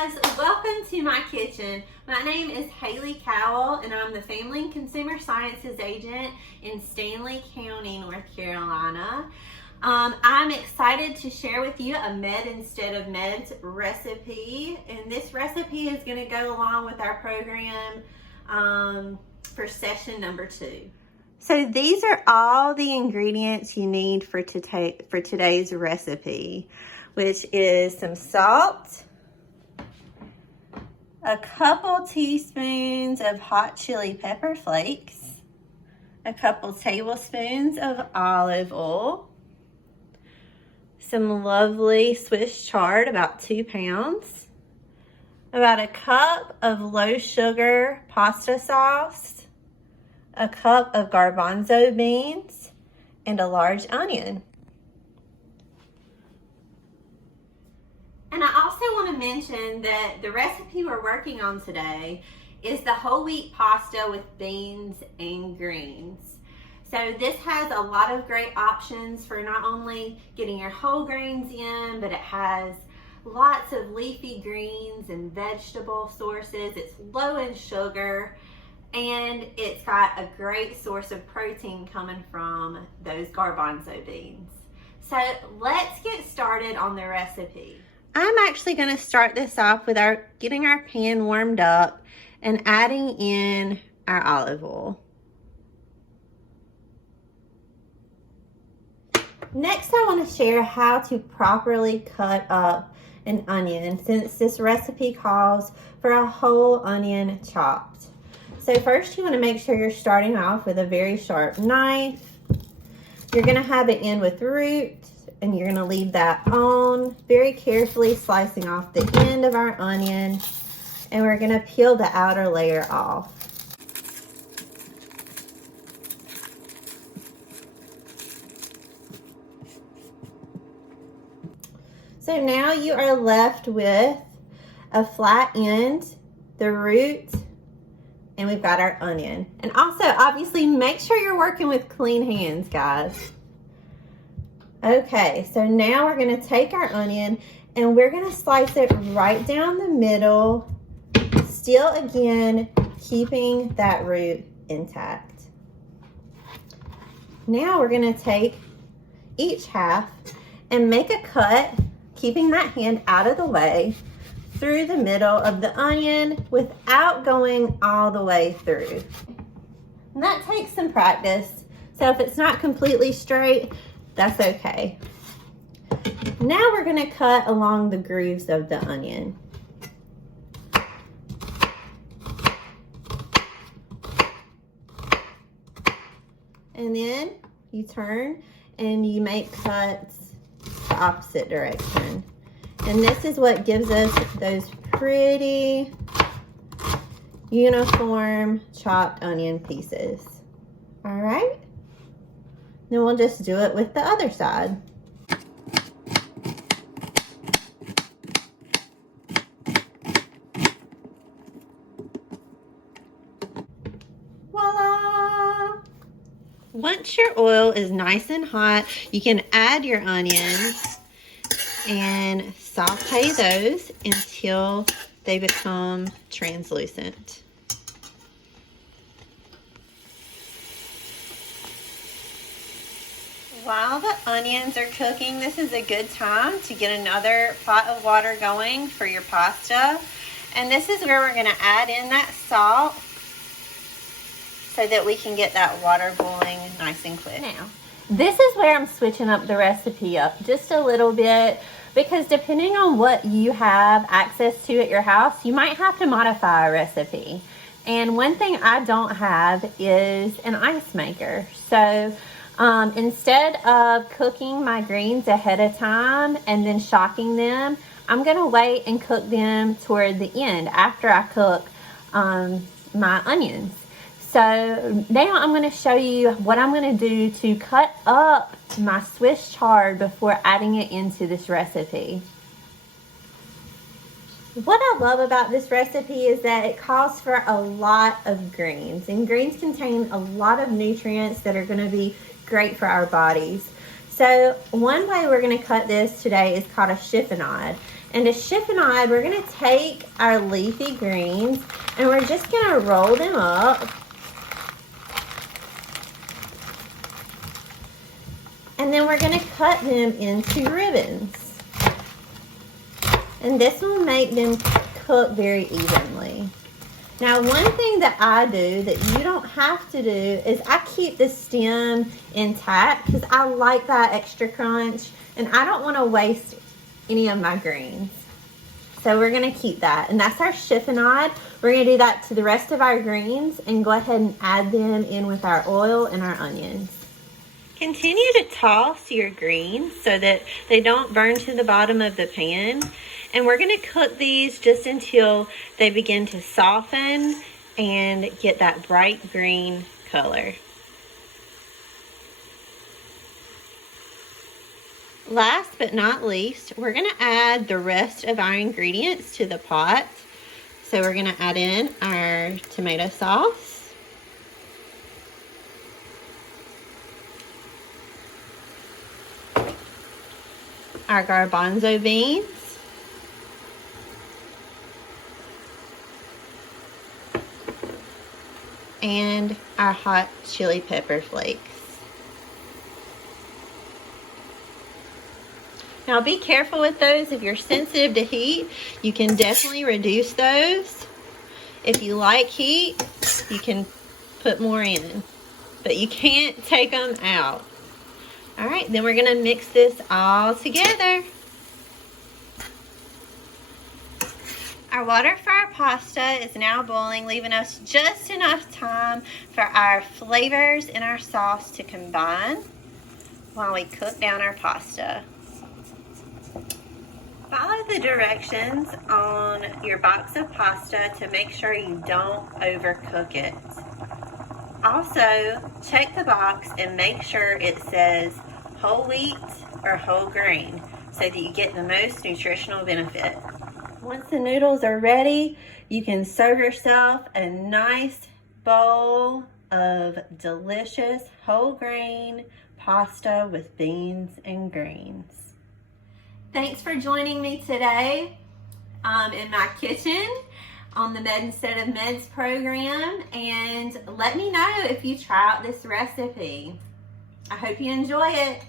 guys, welcome to my kitchen. My name is Hayley Cowell and I'm the Family and Consumer Sciences Agent in Stanly County, North Carolina. I'm excited to share with you a med instead of meds recipe, and this recipe is going to go along with our program for session number 2. So these are all the ingredients you need for today's recipe, which is some salt, a couple teaspoons of hot chili pepper flakes, a couple tablespoons of olive oil, some lovely Swiss chard, about 2 pounds, about a cup of low sugar pasta sauce, a cup of garbanzo beans, and a large onion. And I also want to mention that the recipe we're working on today is the whole wheat pasta with beans and greens. So this has a lot of great options for not only getting your whole grains in, but it has lots of leafy greens and vegetable sources. It's low in sugar, and it's got a great source of protein coming from those garbanzo beans. So let's get started on the recipe. I'm actually going to start this off with getting our pan warmed up and adding in our olive oil. Next, I want to share how to properly cut up an onion, since this recipe calls for a whole onion chopped. So first, you want to make sure you're starting off with a very sharp knife. You're going to have it in with root, and you're going to leave that on, very carefully slicing off the end of our onion, and we're going to peel the outer layer off. So now you are left with a flat end, the root, and we've got our onion. And also, obviously, make sure you're working with clean hands, guys. Okay, so now we're going to take our onion and we're going to slice it right down the middle, still again keeping that root intact. Now we're going to take each half and make a cut, keeping that hand out of the way, through the middle of the onion without going all the way through. And that takes some practice, so if it's not completely straight, that's okay. Now we're going to cut along the grooves of the onion. And then you turn and you make cuts the opposite direction. And this is what gives us those pretty uniform chopped onion pieces. All right? Then we'll just do it with the other side. Voila! Once your oil is nice and hot, you can add your onions and saute those until they become translucent. While the onions are cooking, this is a good time to get another pot of water going for your pasta. And this is where we're going to add in that salt so that we can get that water boiling nice and quick. Now, this is where I'm switching up the recipe up just a little bit, because depending on what you have access to at your house, you might have to modify a recipe. And one thing I don't have is an ice maker. So instead of cooking my greens ahead of time and then shocking them, I'm going to wait and cook them toward the end after I cook my onions. So now I'm going to show you what I'm going to do to cut up my Swiss chard before adding it into this recipe. What I love about this recipe is that it calls for a lot of greens, and greens contain a lot of nutrients that are going to be great for our bodies. So one way we're going to cut this today is called a chiffonade, And to chiffonade, we're gonna take our leafy greens and we're just gonna roll them up. And then we're gonna cut them into ribbons. And this will make them cook very evenly. Now, one thing that I do that you don't have to do is I keep the stem intact because I like that extra crunch and I don't want to waste any of my greens. So we're going to keep that. And that's our chiffonade. We're going to do that to the rest of our greens and go ahead and add them in with our oil and our onions. Continue to toss your greens so that they don't burn to the bottom of the pan. And we're going to cook these just until they begin to soften and get that bright green color. Last but not least, we're going to add the rest of our ingredients to the pot. So we're going to add in our tomato sauce, our garbanzo beans, and our hot chili pepper flakes. Now be careful with those. If you're sensitive to heat, you can definitely reduce those. If you like heat, you can put more in, but you can't take them out. All right, then we're gonna mix this all together. Our water for our pasta is now boiling, leaving us just enough time for our flavors and our sauce to combine while we cook down our pasta. Follow the directions on your box of pasta to make sure you don't overcook it. Also, check the box and make sure it says whole wheat or whole grain so that you get the most nutritional benefit. Once the noodles are ready, you can serve yourself a nice bowl of delicious whole grain pasta with beans and greens. Thanks for joining me today in my kitchen on the Med Instead of Meds program, and let me know if you try out this recipe. I hope you enjoy it.